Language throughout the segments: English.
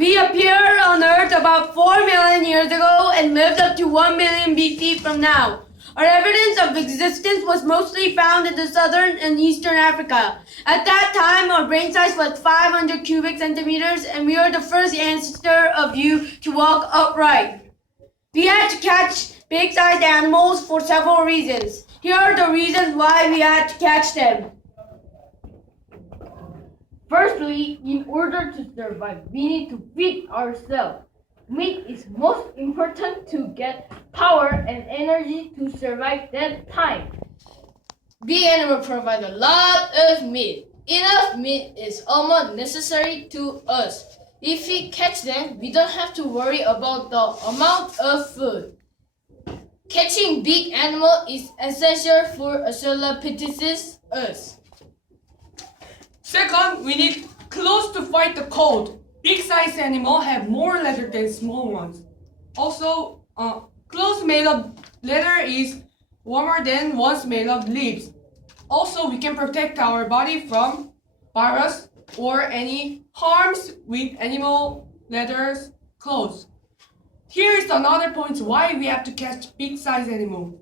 We appeared on Earth about 4 million years ago and lived up to 1 million BC from now. Our evidence of existence was mostly found in the southern and eastern Africa. At that time, our brain size was 500 cubic centimeters, and we were the first ancestor of you to walk upright. We had to catch big-sized animals for several reasons. Here are the reasons why we had to catch them. Firstly, in order to survive, we need to feed ourselves. Meat is most important to get power and energy to survive that time. Big animals provide a lot of meat. Enough meat is almost necessary to us. If we catch them, we don't have to worry about the amount of food. Catching big animals is essential for Australopithecus us. Second, we need clothes to fight the cold. Big-sized animals have more leather than small ones. Also, clothes made of leather is warmer than ones made of leaves. Also, we can protect our body from virus or any harms with animal leather clothes. Here is another point why we have to catch big-sized animals.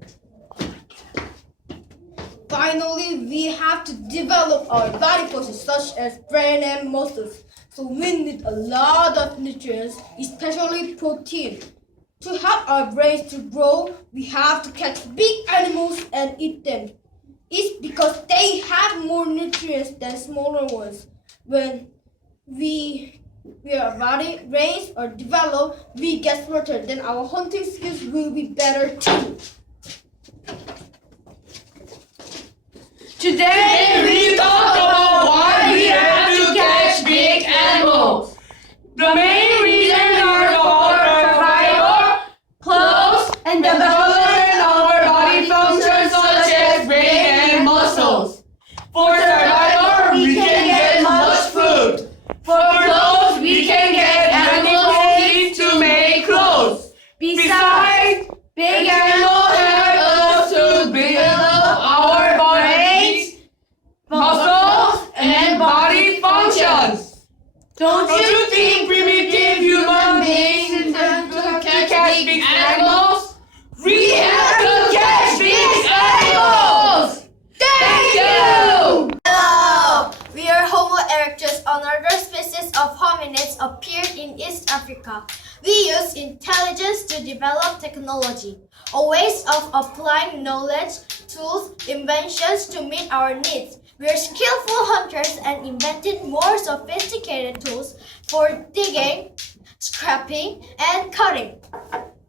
Finally, we have to develop our body forces such as brain and muscles. So we need a lot of nutrients, especially protein. To help our brains to grow, we have to catch big animals and eat them. It's because they have more nutrients than smaller ones. When our body brains are developed, we get smarter, then our hunting skills will be better too. Today, we talked about why we have to catch big animals. The main reasons are for survival, clothes, and development of our body functions such as brain and muscles. For survival, we can get much food. For clothes, we can get animal feed to make clothes. Besides, big animals help us to build up our bodies, muscles, and body functions. Don't you think primitive human beings to catch big animals? We have to catch big animals! Thank you! Hello! We are Homo erectus, another species of hominids appeared in East Africa. We use intelligence to develop technology, a ways of applying knowledge, tools, inventions to meet our needs. We are skillful hunters and invented more sophisticated tools for digging, scraping, and cutting.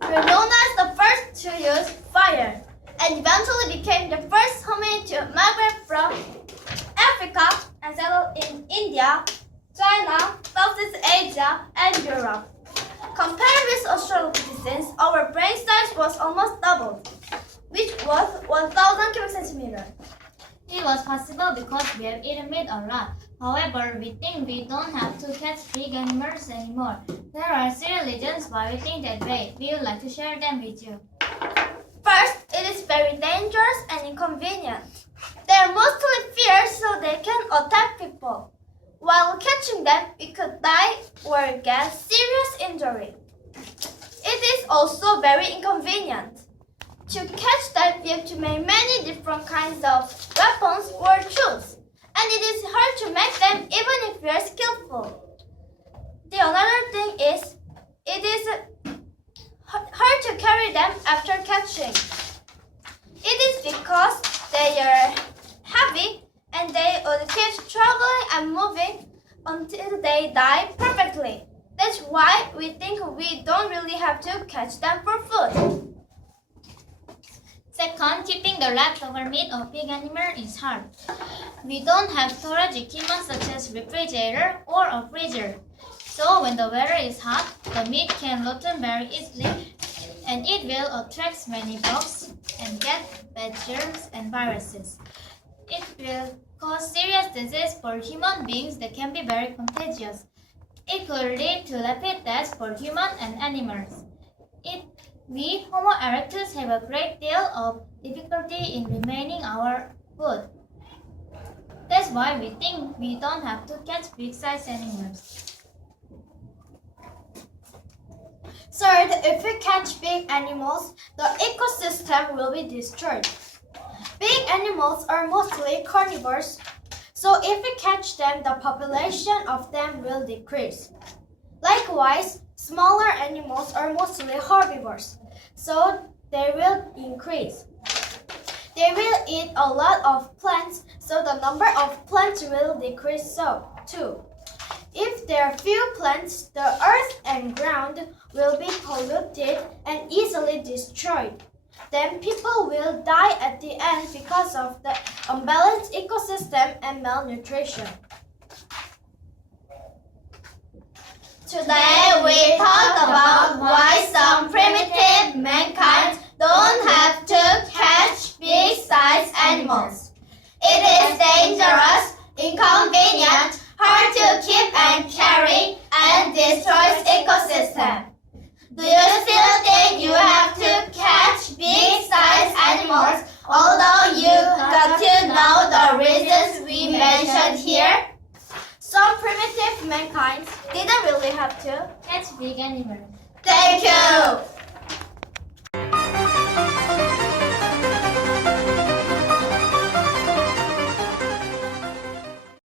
We are known as the first to use fire, and eventually became the first hominid to migrate from Africa and settle in India, China, Southeast Asia, and Europe. Compared with Australopithecus, our brain size was almost double, which was 1,000 cubic centimeters. It was possible because we have eaten meat a lot. However, we think we don't have to catch big animals anymore. There are 3 reasons why we think that way. We would like to share them with you. First, it is very dangerous and inconvenient. They are mostly fierce, so they can attack people. While catching them, we could die or get serious injury. It is also very inconvenient. To catch them, we have to make many different kinds of weapons or tools, and it is hard to make them even if we are skillful. The another thing is, it is hard to carry them after catching. It is because they are heavy and they would keep struggling and moving until they die perfectly. That's why we think we don't really have to catch them for food. Second, keeping the leftover meat of big animal is hard. We don't have storage equipment such as refrigerator or a freezer. So when the weather is hot, the meat can rotten very easily and it will attract many bugs and get bad germs and viruses. It will cause serious disease for human beings that can be very contagious. It could lead to rapid death for humans and animals. We, Homo erectus, have a great deal of difficulty in remaining our food. That's why we think we don't have to catch big-sized animals. Third, if we catch big animals, the ecosystem will be destroyed. Big animals are mostly carnivores, so if we catch them, the population of them will decrease. Likewise, smaller animals are mostly herbivores, so they will increase. They will eat a lot of plants, so the number of plants will decrease too. If there are few plants, the earth and ground will be polluted and easily destroyed. Then people will die at the end because of the unbalanced ecosystem and malnutrition. Today we talked about why some primitive mankind don't have to catch big-sized animals. It is dangerous, inconvenient, hard to keep and carry, and destroys ecosystem. Do you still think you have to catch big-sized animals, although you got to know the reasons we mentioned here? Some primitive mankind didn't really have to. Catch big animals. Thank you!